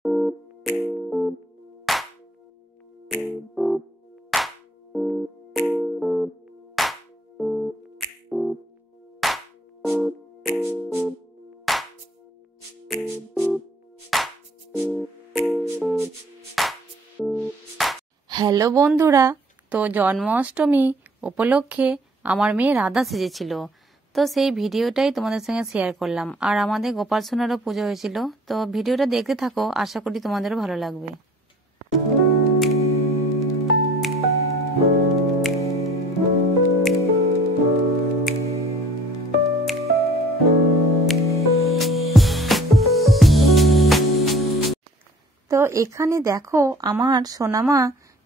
Hello বন্ধুরা, তো জন্মাষ্টমী উপলক্ষে আমার মেয়ে রাধা সেজেছিল, তো সেই ভিডিওটাই তোমাদের সঙ্গে শেয়ার করলাম। আর আমাদের গোপাল সোনারও পুজো হয়েছিল, তো ভিডিওটা দেখতে থাকো, আশা করি তোমাদেরও ভালো লাগবে। তো এখানে দেখো আমার সোনামা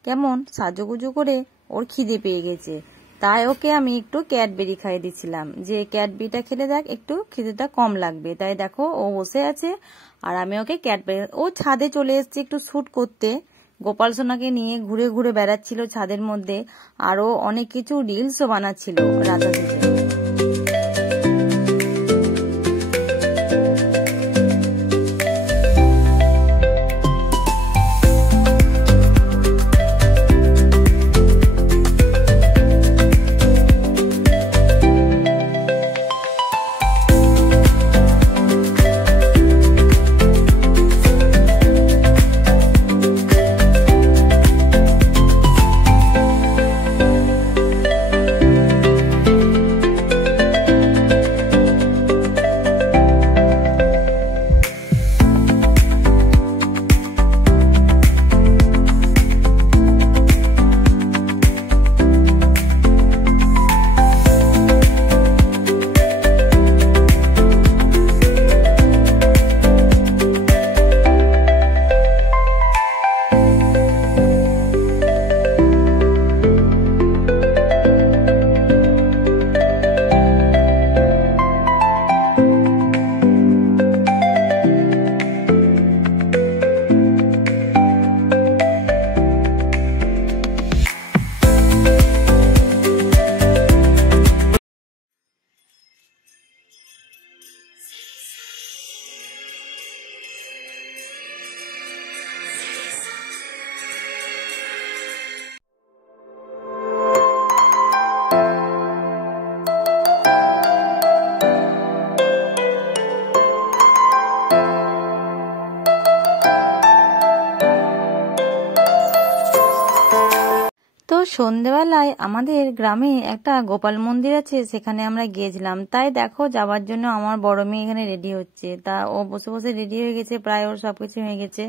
কেমন সাজুগুজু করে ওর খিদে পেয়ে গেছে, তাই ওকে আমি একটু ক্যাডবেরি খাইয়ে দিচ্ছিলাম, যে ক্যাডবেরিটা খেলে দেখ একটু খিদেটা কম লাগবে। তাই দেখো ও বসে আছে আর আমি ওকে ক্যাডবেরি, ও ছাদে চলে এসছে একটু শ্যুট করতে, গোপাল সোনাকে নিয়ে ঘুরে ঘুরে বেড়াচ্ছিল ছাদের মধ্যে, আরো অনেক কিছু রিলসও বানাচ্ছিল রাধা সেজে। তো সন্ধেবেলায় আমাদের গ্রামে একটা গোপাল মন্দির আছে, সেখানে আমরা গিয়েছিলাম। তাই দেখো যাওয়ার জন্য আমার বড় মেয়ে এখানে রেডি হচ্ছে, তা ও বসে বসে রেডি হয়ে গেছে, প্রায় ওর সবকিছু হয়ে গেছে।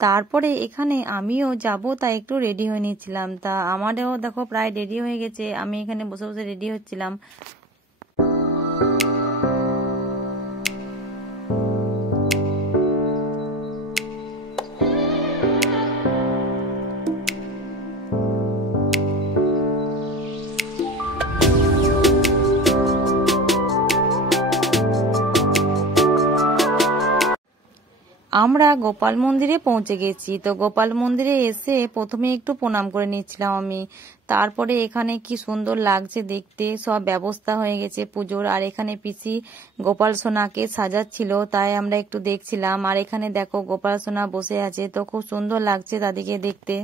তারপরে এখানে আমিও যাব, তাই একটু রেডি হয়ে নিচ্ছিলাম। তা আমারও দেখো প্রায় রেডি হয়ে গেছে, আমি এখানে বসে বসে রেডি হচ্ছিলাম। আমরা গোপাল মন্দিরে পৌঁছে গেছি। তো গোপাল মন্দিরে এসে প্রথমে একটু প্রণাম করে নিচ্ছিলাম আমি, তারপরে এখানে কি সুন্দর লাগছে দেখতে, সব ব্যবস্থা হয়ে গেছে পুজোর। আর এখানে পিসি গোপাল সোনাকে সাজাচ্ছিল, তাই আমরা একটু দেখছিলাম। আর এখানে দেখো গোপাল সোনা বসে আছে, তো খুব সুন্দর লাগছে তাদেরকে দেখতে।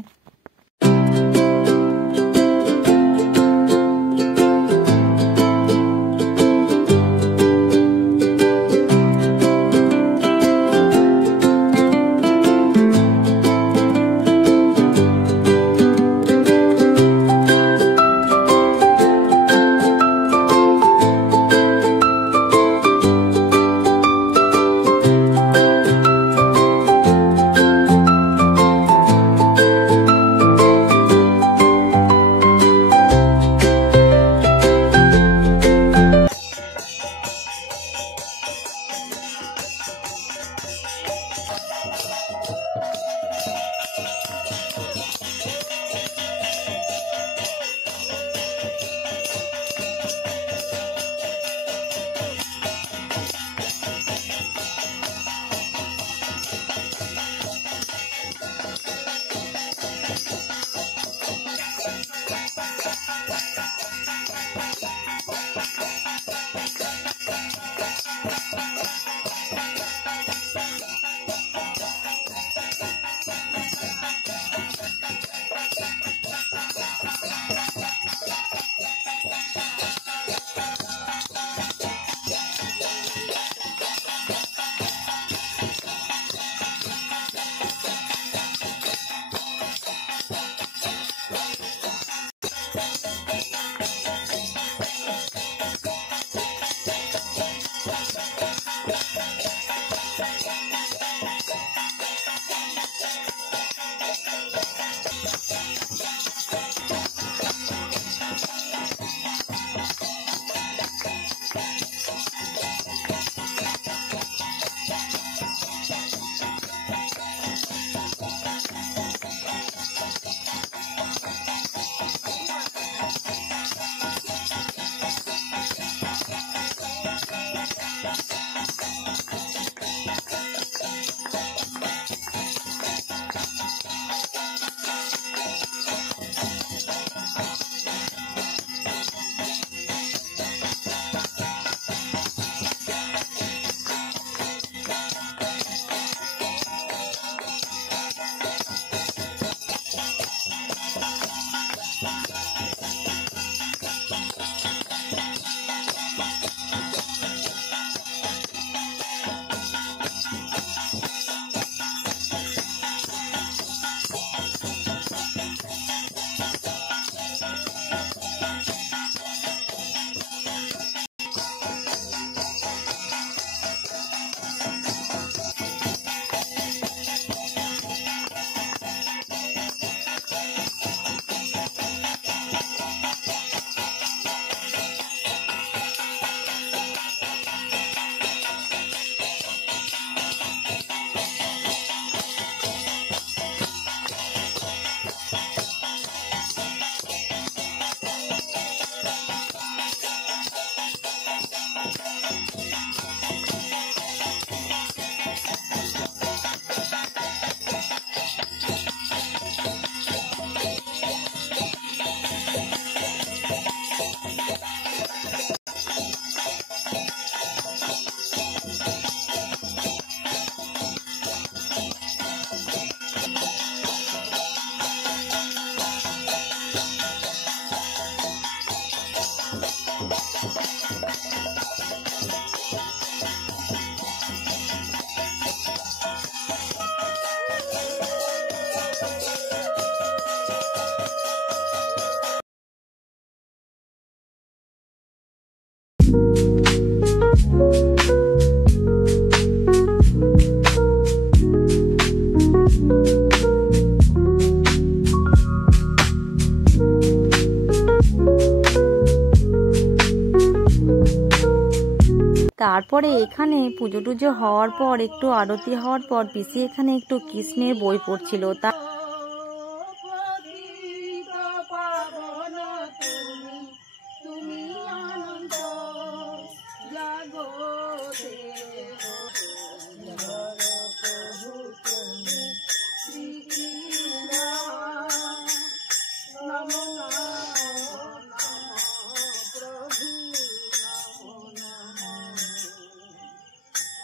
তারপরে এখানে পুজো টুজো হওয়ার পর একটু আরতি হওয়ার পর পিসি এখানে একটু কৃষ্ণের বই পড়ছিল।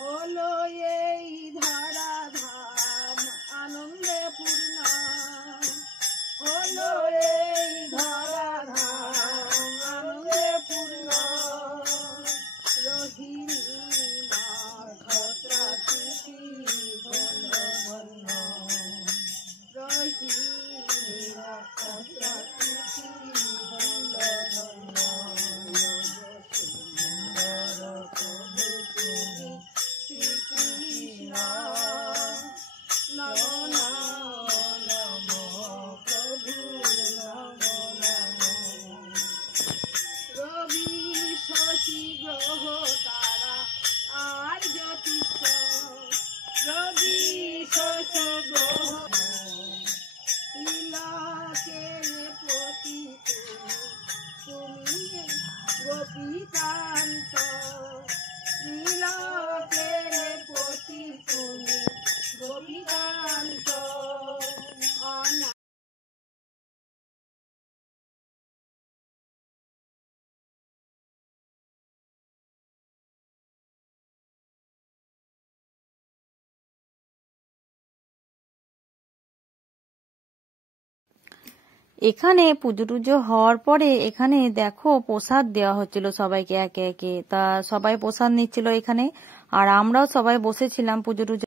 হলো এই ধরাধাম আনন্দে পূর্ণ, হলো এই ধরাধাম আনন্দে পূর্ণ। রোহিণী নক্ষত্র তিথি ধন্য ধন্য, রোহিণী নক্ষত্র তিথি ধন্য ধন্য। গ্রহ তারা আর জ্যোতিষ, রবি শশী গ্রহ তিলকের প্রতি তুমি গোপীকান্ত, তিলকের প্রতি তুমি গোপীকান্ত। এখানে পুজো টুজো হওয়ার পরে এখানে দেখো প্রসাদ দেওয়া হচ্ছিল সবাইকে একে একে। তা সবাই প্রসাদ নিচ্ছিল এখানে, আর আমরাও সবাই বসেছিলাম পুজো টুজো